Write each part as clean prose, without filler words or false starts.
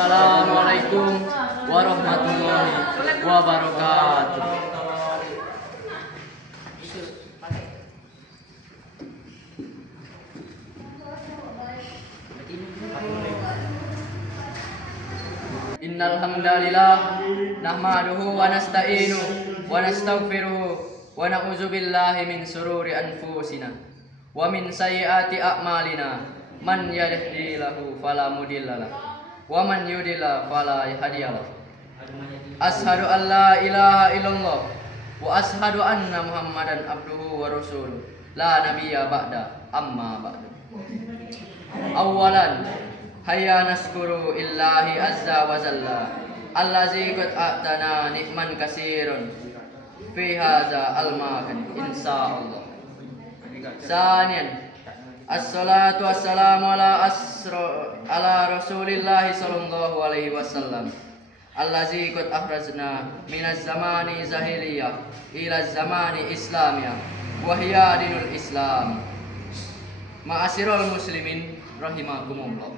Assalamualaikum warahmatullahi wabarakatuh. Innal hamdalillah nahmaduhu wa nasta'inuhu wa nastaghfiruhu wa na'udzu billahi min shururi anfusina wa min sayyiati a'malina. Man yahdihillahu fala mudhillalah wa man yudhlil fala hadiyalah. Ashhadu an la ilaha illallah wa ashhadu anna Muhammadan abduhu wa rasuluh la nabiyya ba'da amma ba'du. Awalan hayya naskuru illahi azza wa jalla allazi qad atana nikman katsirun fi hadza al-makan insyaallah. Saniyan assalatu wassalamu ala Rasulillah sallallahu alaihi wasallam allazi qad akhrajna minaz zamani zahiliyah ila zamani islamiyah wa hiya dinul Islam. Ma'asyiral muslimin rahimakumullah.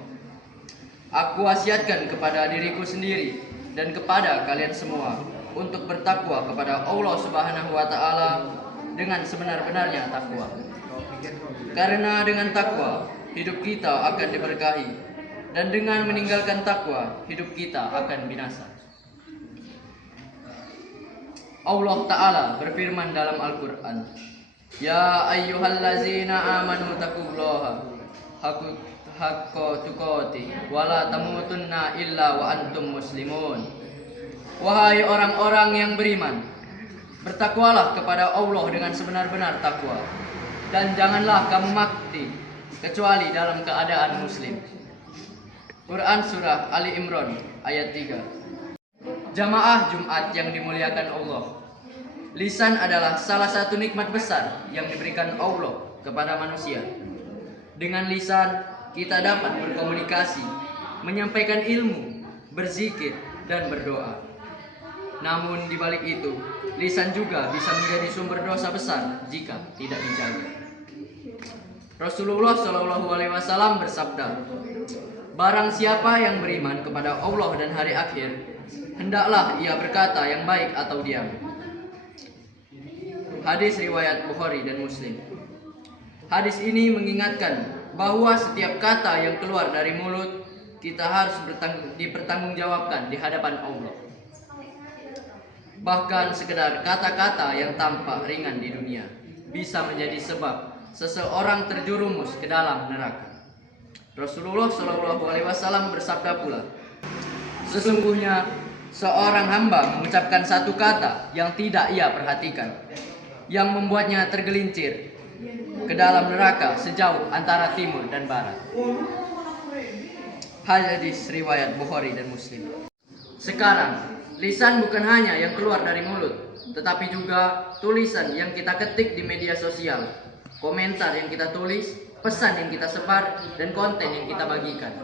Aku wasiatkan kepada diriku sendiri dan kepada kalian semua untuk bertakwa kepada Allah Subhanahu wa taala dengan sebenar-benarnya takwa. Karena dengan takwa hidup kita akan diberkahi, dan dengan meninggalkan takwa hidup kita akan binasa. Allah Ta'ala berfirman dalam Al-Quran, Ya ayyuhallazina amanu taqullaha haqqa tuqatih wa la tamutunna illa wa antum muslimun. Wahai orang-orang yang beriman, bertakwalah kepada Allah dengan sebenar-benar takwa, dan janganlah kamu mati kecuali dalam keadaan muslim. Quran Surah Ali Imran ayat 3. Jamaah Jumat yang dimuliakan Allah, lisan adalah salah satu nikmat besar yang diberikan Allah kepada manusia. Dengan lisan kita dapat berkomunikasi, menyampaikan ilmu, berzikir, dan berdoa. Namun di balik itu, lisan juga bisa menjadi sumber dosa besar jika tidak dijaga. Rasulullah Shallallahu Alaihi Wasallam bersabda, barang siapa yang beriman kepada Allah dan hari akhir, hendaklah ia berkata yang baik atau diam. Hadis riwayat Bukhari dan Muslim. Hadis ini mengingatkan bahwa setiap kata yang keluar dari mulut kita harus dipertanggungjawabkan di hadapan Allah. Bahkan sekedar kata-kata yang tampak ringan di dunia bisa menjadi sebab seseorang terjerumus ke dalam neraka. Rasulullah Shallallahu Alaihi Wasallam bersabda pula, sesungguhnya seorang hamba mengucapkan satu kata yang tidak ia perhatikan, yang membuatnya tergelincir ke dalam neraka sejauh antara timur dan barat. Hadis riwayat Bukhari dan Muslim. Sekarang, lisan bukan hanya yang keluar dari mulut, tetapi juga tulisan yang kita ketik di media sosial, komentar yang kita tulis, pesan yang kita sebar, dan konten yang kita bagikan.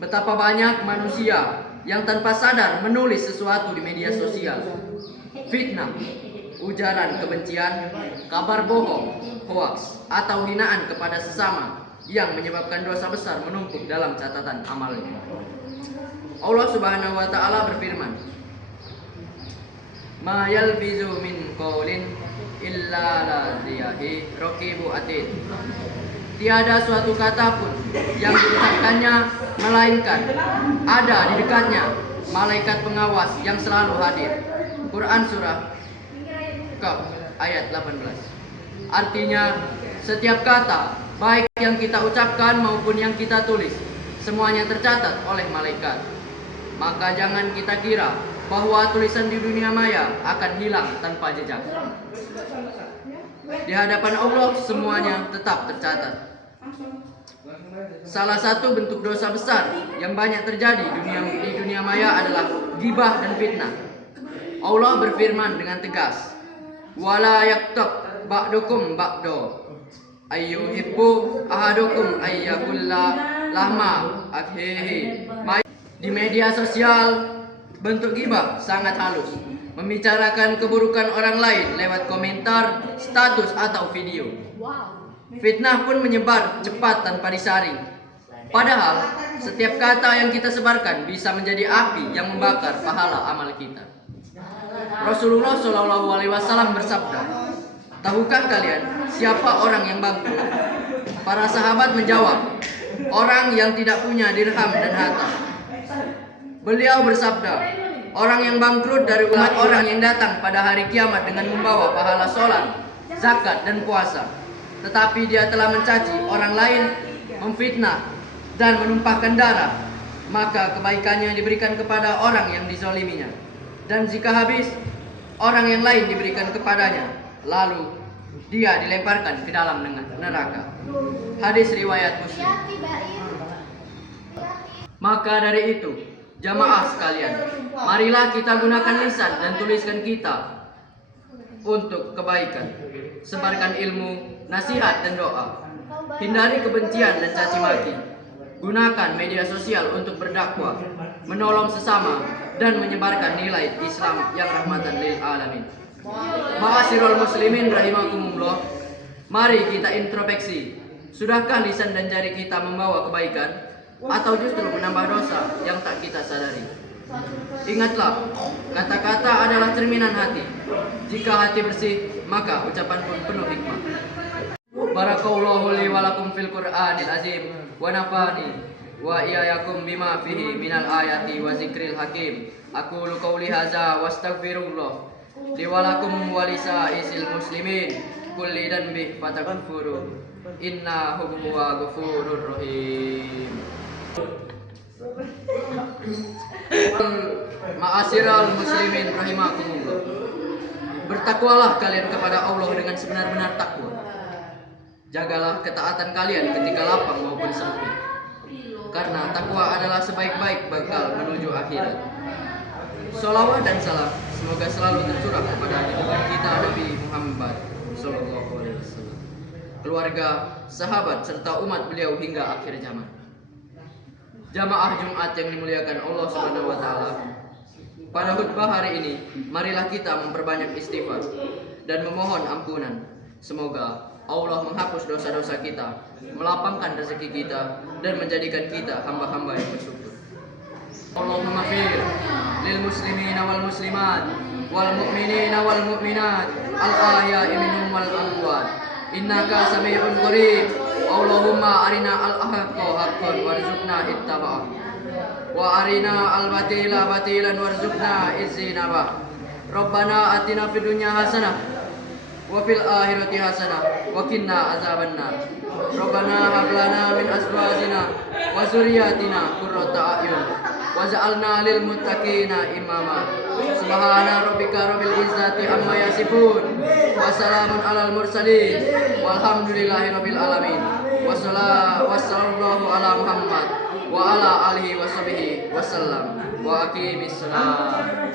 Betapa banyak manusia yang tanpa sadar menulis sesuatu di media sosial. Fitnah, ujaran kebencian, kabar bohong, hoaks, atau hinaan kepada sesama yang menyebabkan dosa besar menumpuk dalam catatan amalnya. Allah Subhanahu wa taala berfirman, Ma yalfizu min qaulin illa ladaihi raqibu atid. Tiada suatu kata pun yang diucapkannya melainkan ada di dekatnya malaikat pengawas yang selalu hadir. Quran Surah Kaf ayat 18. Artinya, setiap kata baik yang kita ucapkan maupun yang kita tulis, semuanya tercatat oleh malaikat. Maka jangan kita kira bahwa tulisan di dunia maya akan hilang tanpa jejak. Di hadapan Allah semuanya tetap tercatat. Salah satu bentuk dosa besar yang banyak terjadi di dunia maya adalah ghibah dan fitnah. Allah berfirman dengan tegas, wala yaktab ba'dukum ba'do ayyuhibbu ahadukum ayyakulla lahma akhihi. Di media sosial, bentuk ghibah sangat halus, membicarakan keburukan orang lain lewat komentar, status, atau video. Fitnah pun menyebar cepat tanpa disaring. Padahal setiap kata yang kita sebarkan bisa menjadi api yang membakar pahala amal kita. Rasulullah Shallallahu Alaihi Wasallam bersabda, "Tahukah kalian siapa orang yang bangkrut?" Para sahabat menjawab, "Orang yang tidak punya dirham dan harta." Beliau bersabda, "Orang yang bangkrut dari umat orang yang datang pada hari kiamat dengan membawa pahala sholat, zakat, dan puasa, tetapi dia telah mencaci orang lain, memfitnah, dan menumpahkan darah, maka kebaikannya diberikan kepada orang yang dizoliminya. Dan jika habis, orang yang lain diberikan kepadanya, lalu dia dilemparkan ke dalam neraka." Hadis riwayat Muslim. Maka dari itu, jamaah sekalian, marilah kita gunakan lisan dan tuliskan kita untuk kebaikan. Sebarkan ilmu, nasihat, dan doa. Hindari kebencian dan caci maki. Gunakan media sosial untuk berdakwah, menolong sesama, dan menyebarkan nilai Islam yang rahmatan lil alamin. Ma'asyiral muslimin rahimakumullah. Mari kita introspeksi. Sudahkah lisan dan jari kita membawa kebaikan, atau justru menambah dosa yang tak kita sadari? Ingatlah, kata-kata adalah cerminan hati. Jika hati bersih, maka ucapan pun penuh hikmah. Barakallahu li wa lakum fil Qur'anil azim wa nafani wa iyyakum bima fihi minal ayati wa zikril hakim. Aqulu qawli hadza wastaghfirullah li wa lakum wa lisa'il muslimin kulli dhanbi fatakfuru innahu huwa ghafurur rahim. Ma'asyiral muslimin rahimakumullah. Bertakwalah kalian kepada Allah dengan sebenar-benar takwa. Jagalah ketaatan kalian ketika lapang maupun sempit, karena takwa adalah sebaik-baik bekal menuju akhirat. Sholawat dan salam semoga selalu tercurah kepada junjungan kita Nabi Muhammad Sallallahu Alaihi Wasallam, keluarga, sahabat, serta umat beliau hingga akhir zaman. Jamaah Jumat yang dimuliakan Allah Subhanahu Wa Taala, pada khutbah hari ini, marilah kita memperbanyak istighfar dan memohon ampunan. Semoga Allah menghapus dosa-dosa kita, melapangkan rezeki kita, dan menjadikan kita hamba-hamba yang bersyukur. Allahumma fir lil muslimina wal muslimat wal mu'minina wal mu'minat al ahya'i minhum wal amwat innaka sami'un qarib. Allahumma arina al haqqa haqqan warzuqna ittaba'ah wa arina al batila batilan warzuqna ijtinabah. Rabbana atina fid dunya hasanah wa fil akhirati hasanah wa qina azabannar. Rabbana hab lana min azwajina wa dzurriyyatina qurrata a'yun waj'alna lil muttaqina imama. Subhana rabbika rabbil izzati amma yasifun wa salamun alal mursalin walhamdulillahi rabbil alamin. Wassallallahu ala Muhammad wa ala alihi washabihi wasallam wa aqimis salat.